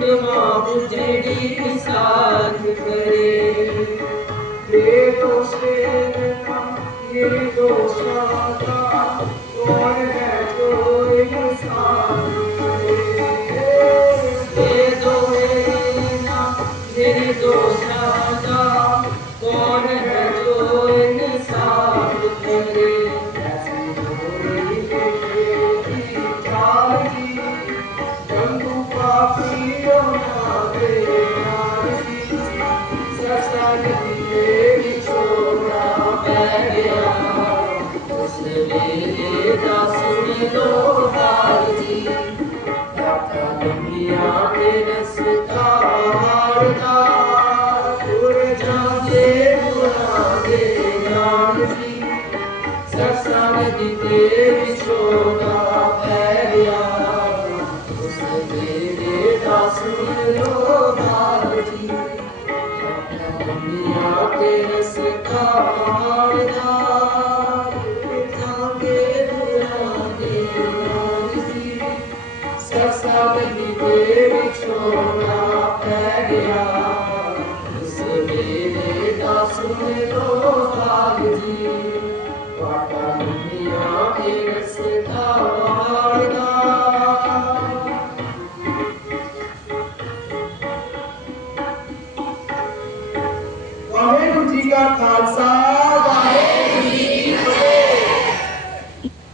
प्रतिमा उजड़ी साथ करे। देखो से Thank you. Just how many baby children are there?